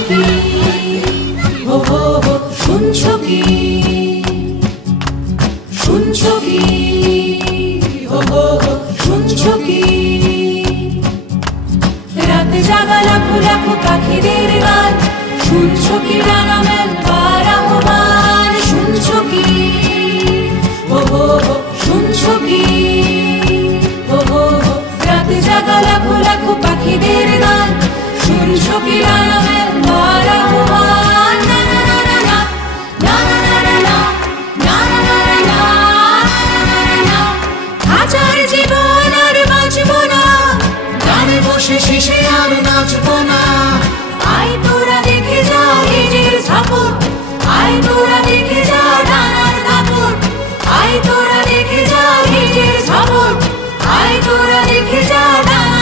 কি হো হো হো শুনছো কি শুনছো কি হো হো হো শুনছো কি রাত জাগা লাখো লাখো পাখিদের গান শুনছো কি ডানা মেলবার আহ্বান শুনছো কি হো হো হো শুনছো কি হো হো হো রাত জাগা লাখো লাখো পাখিদের গান শুনছো কি ডানা মেলবার আহ্বান না না না না না না না না না না না না হাজার জীবন আর বাঁচবো না গানে বসে শেষে আর নাচবো না আয় তোরা দেখে যা নিজের ঝাপট আয় তোরা